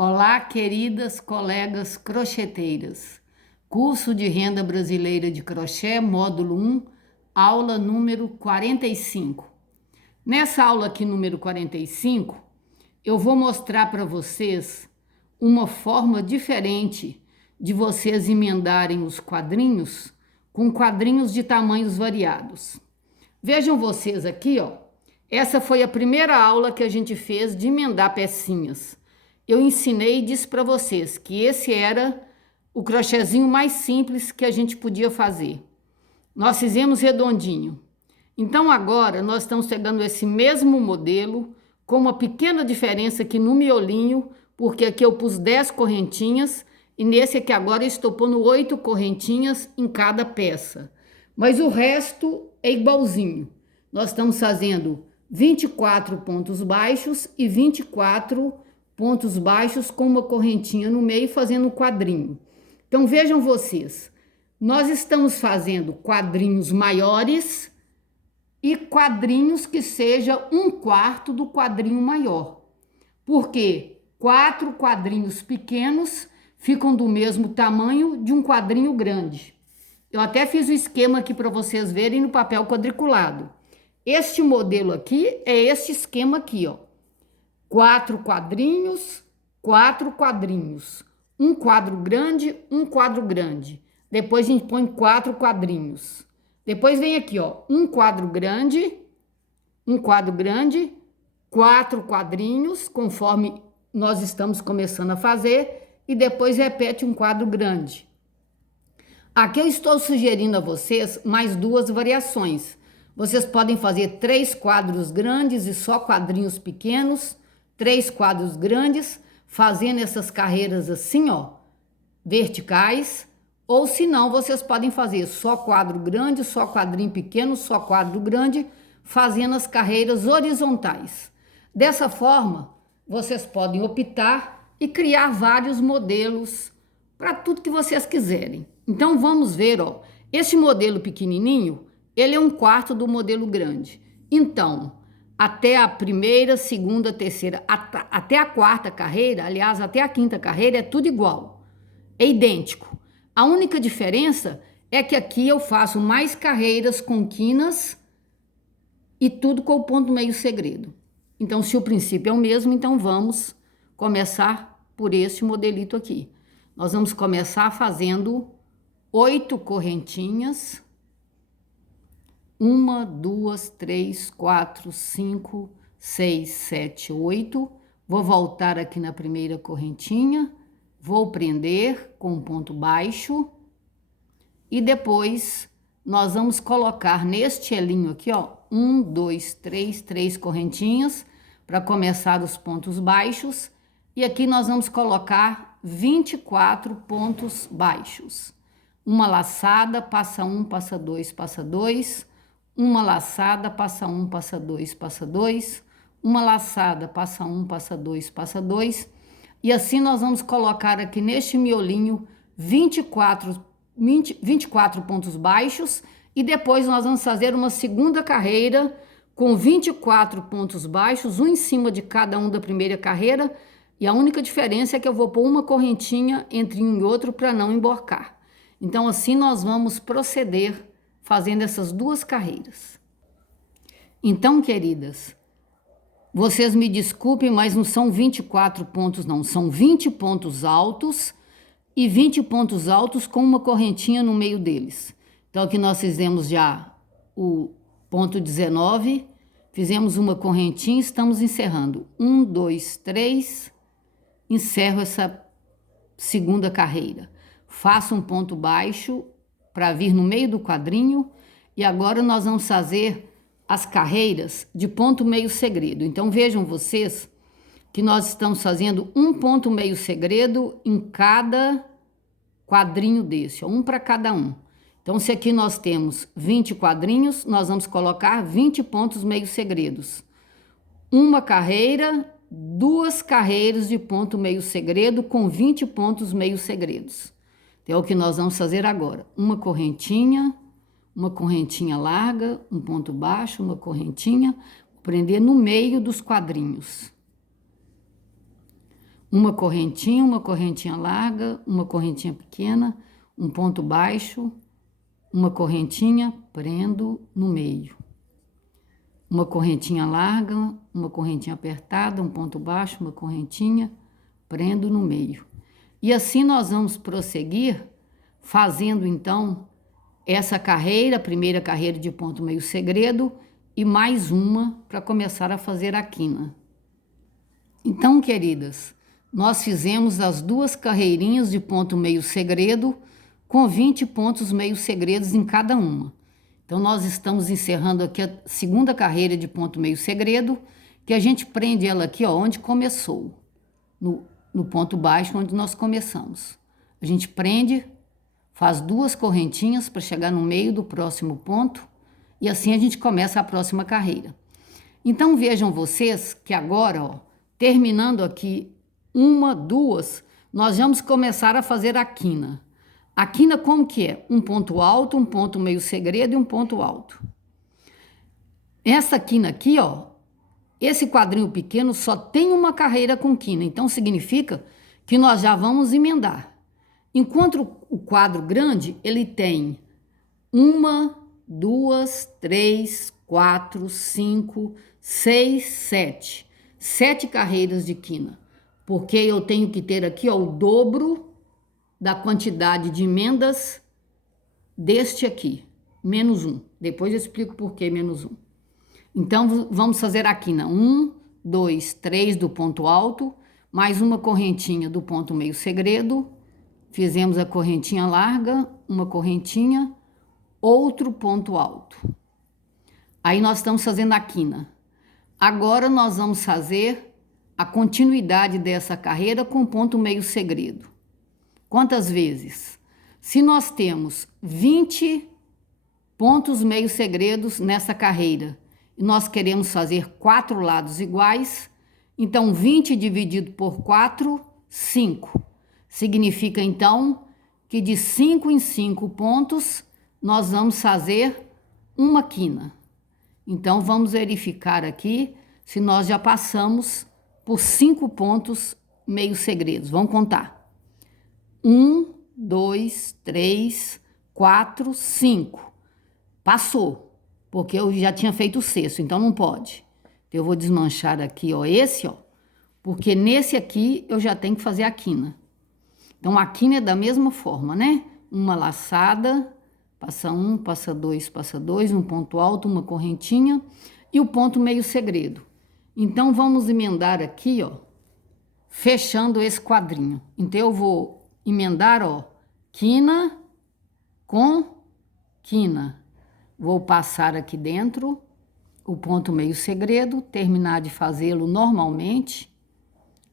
Olá, queridas colegas crocheteiras. Curso de Renda Brasileira de Crochê, módulo 1, aula número 45. Nessa aula aqui, número 45, eu vou mostrar para vocês uma forma diferente de vocês emendarem os quadrinhos com quadrinhos de tamanhos variados. Vejam vocês aqui, ó. Essa foi a primeira aula que a gente fez de emendar pecinhas. Eu ensinei e disse para vocês que esse era o crochêzinho mais simples que a gente podia fazer. Nós fizemos redondinho. Então agora nós estamos pegando esse mesmo modelo com uma pequena diferença aqui no miolinho, porque aqui eu pus 10 correntinhas e nesse aqui agora eu estou pondo 8 correntinhas em cada peça. Mas o resto é igualzinho. Nós estamos fazendo 24 pontos baixos e 24 pontos baixos com uma correntinha no meio, fazendo um quadrinho. Então vejam vocês, nós estamos fazendo quadrinhos maiores e quadrinhos que seja 1/4 do quadrinho maior. Porque 4 quadrinhos pequenos ficam do mesmo tamanho de um quadrinho grande. Eu até fiz o esquema aqui para vocês verem no papel quadriculado. Este modelo aqui é esse esquema aqui, ó. 4 quadrinhos, 4 quadrinhos. Um quadro grande, um quadro grande. Depois a gente põe 4 quadrinhos. Depois vem aqui, ó, um quadro grande, 4 quadrinhos, conforme nós estamos começando a fazer, e depois repete um quadro grande. Aqui eu estou sugerindo a vocês mais 2 variações. Vocês podem fazer 3 quadros grandes e só quadrinhos pequenos, 3 quadros grandes, fazendo essas carreiras assim, ó, verticais, ou se não, vocês podem fazer só quadro grande, só quadrinho pequeno, só quadro grande, fazendo as carreiras horizontais. Dessa forma, vocês podem optar e criar vários modelos para tudo que vocês quiserem. Então, vamos ver, ó, esse modelo pequenininho, ele é 1/4 do modelo grande. Então, até a primeira, segunda, terceira, até a quarta carreira, aliás, até a quinta carreira, é tudo igual. É idêntico. A única diferença é que aqui eu faço mais carreiras com quinas e tudo com o ponto meio segredo. Então, se o princípio é o mesmo, então vamos começar por esse modelito aqui. Nós vamos começar fazendo 8 correntinhas. 1, 2, 3, 4, 5, 6, 7, 8. Vou voltar aqui na primeira correntinha, vou prender com um ponto baixo e depois nós vamos colocar neste elinho aqui, ó, 1, 2, 3, 3 correntinhas para começar os pontos baixos e aqui nós vamos colocar 24 pontos baixos. Uma laçada, passa 1, passa 2, passa 2. Uma laçada, passa 1, passa 2, passa 2. Uma laçada, passa 1, passa 2, passa 2. E assim nós vamos colocar aqui neste miolinho 24 pontos baixos. E depois nós vamos fazer uma segunda carreira com 24 pontos baixos, um em cima de cada um da primeira carreira. E a única diferença é que eu vou pôr uma correntinha entre um e outro para não emborcar. Então assim nós vamos proceder fazendo essas 2 carreiras. Então, queridas, vocês me desculpem, mas não são 24 pontos não, são 20 pontos altos e 20 pontos altos com uma correntinha no meio deles. Então, aqui nós fizemos já o ponto 19, fizemos uma correntinha, estamos encerrando. 1, 2, 3, encerro essa segunda carreira. Faço um ponto baixo para vir no meio do quadrinho e agora nós vamos fazer as carreiras de ponto meio segredo. Então vejam vocês que nós estamos fazendo um ponto meio segredo em cada quadrinho desse, ó, um para cada um. Então se aqui nós temos 20 quadrinhos, nós vamos colocar 20 pontos meio segredos. Uma carreira, 2 carreiras de ponto meio segredo com 20 pontos meio segredos. É o que nós vamos fazer agora. Uma correntinha larga, um ponto baixo, uma correntinha, prender no meio dos quadrinhos. uma correntinha larga, uma correntinha pequena, um ponto baixo, uma correntinha, prendo no meio. Uma correntinha larga, uma correntinha apertada, um ponto baixo, uma correntinha, prendo no meio. E assim nós vamos prosseguir fazendo então essa carreira, a primeira carreira de ponto meio segredo e mais uma para começar a fazer a quina. Então, queridas, nós fizemos as 2 carreirinhas de ponto meio segredo com 20 pontos meio segredos em cada uma. Então, nós estamos encerrando aqui a segunda carreira de ponto meio segredo, que a gente prende ela aqui, ó, onde começou, no ponto baixo onde nós começamos. A gente prende, faz 2 correntinhas para chegar no meio do próximo ponto e assim a gente começa a próxima carreira. Então, vejam vocês que agora, ó, terminando aqui 1, 2, nós vamos começar a fazer a quina. A quina como que é? Um ponto alto, um ponto meio segredo e um ponto alto. Essa quina aqui, ó, esse quadrinho pequeno só tem uma carreira com quina, então significa que nós já vamos emendar. Enquanto o quadro grande, ele tem 1, 2, 3, 4, 5, 6, 7. 7 carreiras de quina, porque eu tenho que ter aqui, ó, o dobro da quantidade de emendas deste aqui, menos 1. Depois eu explico por que menos 1. Então, vamos fazer a quina 1, 2, 3 do ponto alto, mais uma correntinha do ponto meio segredo, fizemos a correntinha larga, uma correntinha, outro ponto alto. Aí nós estamos fazendo a quina. Agora nós vamos fazer a continuidade dessa carreira com ponto meio segredo. Quantas vezes? Se nós temos 20 pontos meio segredos nessa carreira e nós queremos fazer 4 lados iguais, então 20 dividido por 4, 5. Significa então que de 5 em 5 pontos nós vamos fazer uma quina. Então vamos verificar aqui se nós já passamos por 5 pontos meio segredos. Vamos contar. 1, 2, 3, 4, 5. Passou, porque eu já tinha feito o 6º, então não pode. Eu vou desmanchar aqui, ó, esse, ó, porque nesse aqui eu já tenho que fazer a quina. Então a quina é da mesma forma, né? Uma laçada, passa 1, passa 2, um ponto alto, uma correntinha e o ponto meio segredo. Então vamos emendar aqui, ó, fechando esse quadrinho. Então eu vou emendar, ó, quina com quina. Vou passar aqui dentro o ponto meio segredo, terminar de fazê-lo normalmente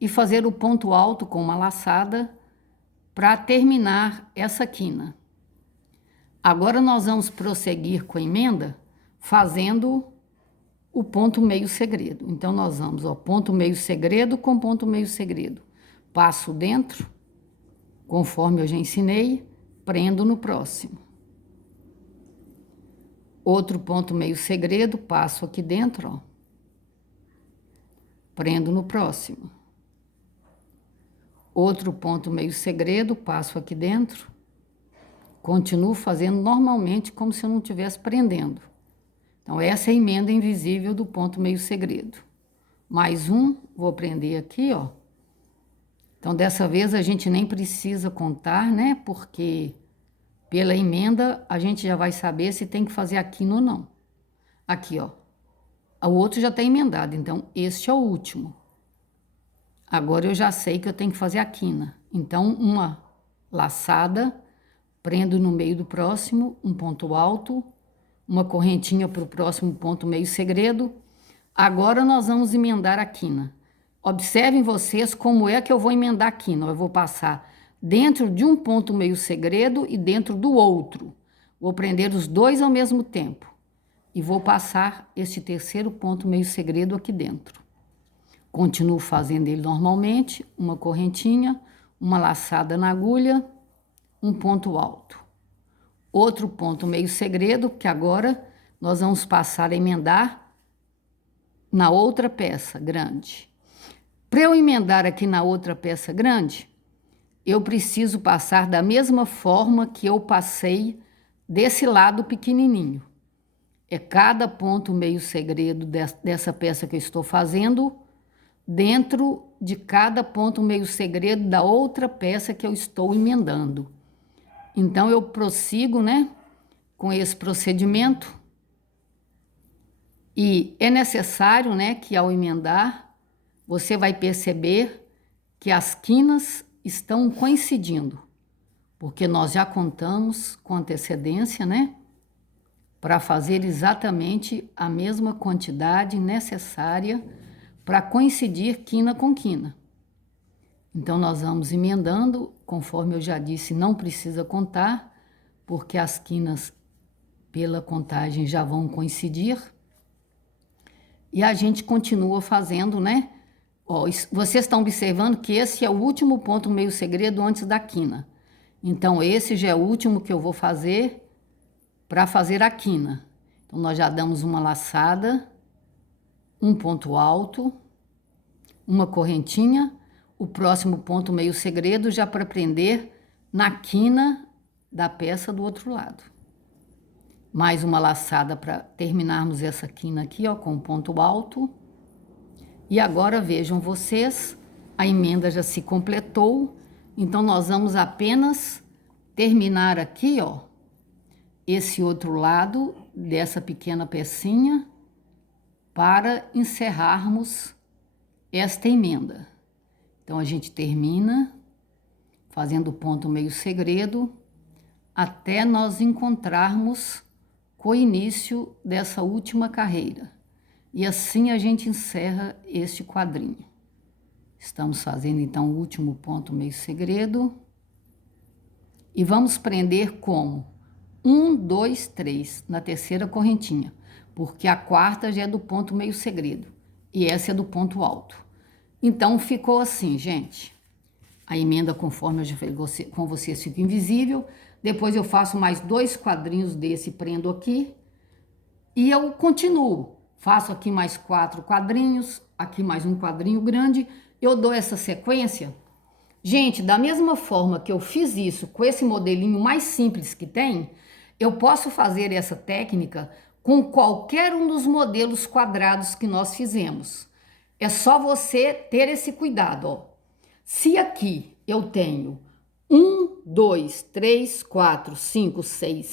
e fazer o ponto alto com uma laçada para terminar essa quina. Agora nós vamos prosseguir com a emenda fazendo o ponto meio segredo. Então nós vamos, ó, ponto meio segredo com ponto meio segredo. Passo dentro, conforme eu já ensinei, prendo no próximo. Outro ponto meio segredo, passo aqui dentro, ó, prendo no próximo. Outro ponto meio segredo, passo aqui dentro, continuo fazendo normalmente como se eu não estivesse prendendo. Então essa é a emenda invisível do ponto meio segredo. Mais um, vou prender aqui, ó. Então dessa vez a gente nem precisa contar, né? Porque pela emenda, a gente já vai saber se tem que fazer a quina ou não. Aqui, ó. O outro já está emendado, então este é o último. Agora eu já sei que eu tenho que fazer a quina. Então, uma laçada, prendo no meio do próximo, um ponto alto, uma correntinha para o próximo ponto meio segredo. Agora nós vamos emendar a quina. Observem vocês como é que eu vou emendar a quina. Eu vou passar dentro de um ponto meio segredo e dentro do outro. Vou prender os dois ao mesmo tempo. E vou passar este terceiro ponto meio segredo aqui dentro. Continuo fazendo ele normalmente, uma correntinha, uma laçada na agulha, um ponto alto. Outro ponto meio segredo, que agora nós vamos passar a emendar na outra peça grande. Para eu emendar aqui na outra peça grande, eu preciso passar da mesma forma que eu passei desse lado pequenininho. É cada ponto meio segredo dessa peça que eu estou fazendo dentro de cada ponto meio segredo da outra peça que eu estou emendando. Então, eu prossigo, né, com esse procedimento. E é necessário, né, que ao emendar, você vai perceber que as quinas estão coincidindo, porque nós já contamos com antecedência, né, para fazer exatamente a mesma quantidade necessária para coincidir quina com quina. Então, nós vamos emendando, conforme eu já disse, não precisa contar, porque as quinas, pela contagem, já vão coincidir. E a gente continua fazendo, né? Ó, vocês estão observando que esse é o último ponto meio segredo antes da quina. Então, esse já é o último que eu vou fazer para fazer a quina. Então, nós já damos uma laçada, um ponto alto, uma correntinha, o próximo ponto meio segredo já para prender na quina da peça do outro lado. Mais uma laçada para terminarmos essa quina aqui, ó, com ponto alto. E agora vejam vocês, a emenda já se completou, então nós vamos apenas terminar aqui, ó, esse outro lado dessa pequena pecinha para encerrarmos esta emenda. Então, a gente termina fazendo o ponto meio segredo até nós encontrarmos com o início dessa última carreira. E assim a gente encerra este quadrinho. Estamos fazendo, então, o último ponto meio segredo. E vamos prender como? 1, 2, 3 na terceira correntinha, porque a quarta já é do ponto meio segredo e essa é do ponto alto. Então, ficou assim, gente. A emenda, conforme eu já falei com vocês, fica invisível. Depois eu faço mais 2 quadrinhos desse, prendo aqui. E eu continuo. Faço aqui mais 4 quadrinhos, aqui mais um quadrinho grande. Eu dou essa sequência. Gente, da mesma forma que eu fiz isso com esse modelinho mais simples que tem, eu posso fazer essa técnica com qualquer um dos modelos quadrados que nós fizemos. É só você ter esse cuidado, ó. Se aqui eu tenho 1, 2, 3, 4, 5, 6,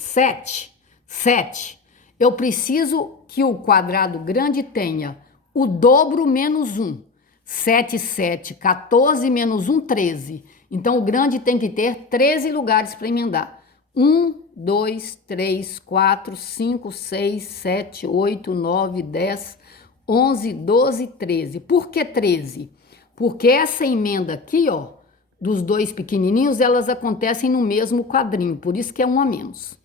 7, eu preciso que o quadrado grande tenha o dobro menos 1. 7, 7, 14 menos 1, 13. Então, o grande tem que ter 13 lugares para emendar. 1, 2, 3, 4, 5, 6, 7, 8, 9, 10, 11, 12, 13. Por que 13? Porque essa emenda aqui, ó, dos 2 pequenininhos, elas acontecem no mesmo quadrinho, por isso que é 1 a menos.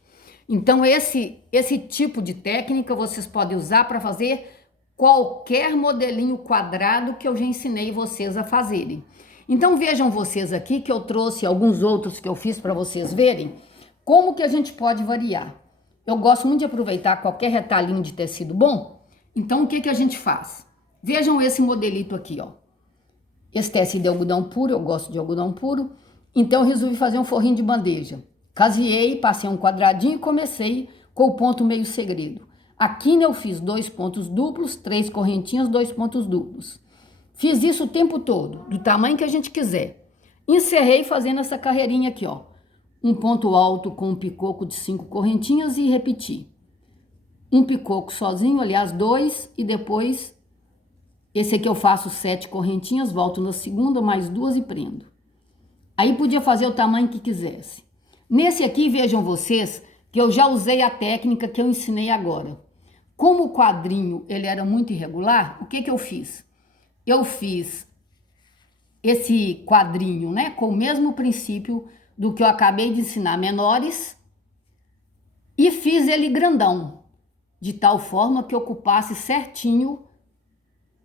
Então, esse tipo de técnica vocês podem usar para fazer qualquer modelinho quadrado que eu já ensinei vocês a fazerem. Então, vejam vocês aqui que eu trouxe alguns outros que eu fiz para vocês verem como que a gente pode variar. Eu gosto muito de aproveitar qualquer retalhinho de tecido bom. Então, o que que a gente faz? Vejam esse modelito aqui, ó. Esse tecido é algodão puro, eu gosto de algodão puro. Então, eu resolvi fazer um forrinho de bandeja. Caseei, passei um quadradinho e comecei com o ponto meio segredo. Aqui eu fiz 2 pontos duplos, 3 correntinhas, 2 pontos duplos. Fiz isso o tempo todo, do tamanho que a gente quiser. Encerrei fazendo essa carreirinha aqui, ó. Um ponto alto com um picoco de 5 correntinhas e repeti. Um picoco sozinho, aliás, 2, e depois esse aqui eu faço 7 correntinhas, volto na segunda, mais 2 e prendo. Aí podia fazer o tamanho que quisesse. Nesse aqui, vejam vocês que eu já usei a técnica que eu ensinei agora. Como o quadrinho ele era muito irregular, o que que eu fiz? Eu fiz esse quadrinho, né, com o mesmo princípio do que eu acabei de ensinar, menores, e fiz ele grandão, de tal forma que ocupasse certinho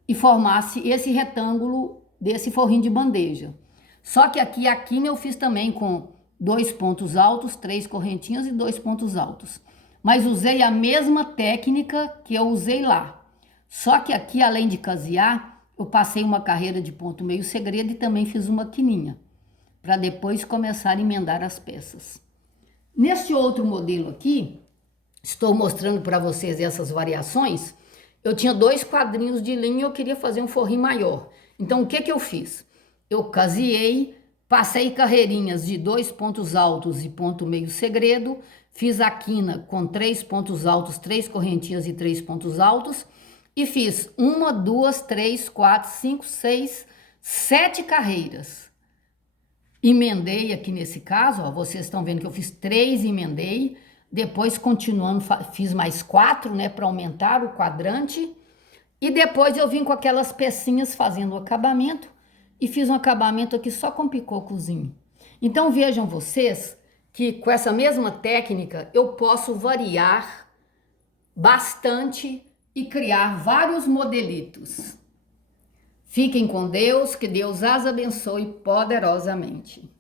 e formasse esse retângulo desse forrinho de bandeja. Só que aqui a quina eu fiz também com 2 pontos altos, 3 correntinhas e 2 pontos altos. Mas usei a mesma técnica que eu usei lá. Só que aqui, além de casear, eu passei uma carreira de ponto meio segredo e também fiz uma quininha, para depois começar a emendar as peças. Neste outro modelo aqui, estou mostrando para vocês essas variações. Eu tinha 2 quadrinhos de linha e eu queria fazer um forrinho maior. Então, o que que eu fiz? Eu caseei, passei carreirinhas de 2 pontos altos e ponto meio segredo, fiz a quina com 3 pontos altos, 3 correntinhas e 3 pontos altos, e fiz 1, 2, 3, 4, 5, 6, 7 carreiras. Emendei aqui nesse caso, ó, vocês estão vendo que eu fiz 3, emendei, depois continuando, fiz mais 4, né, para aumentar o quadrante, e depois eu vim com aquelas pecinhas fazendo o acabamento, e fiz um acabamento aqui só com picôcozinho. Então vejam vocês que com essa mesma técnica eu posso variar bastante e criar vários modelitos. Fiquem com Deus, que Deus as abençoe poderosamente.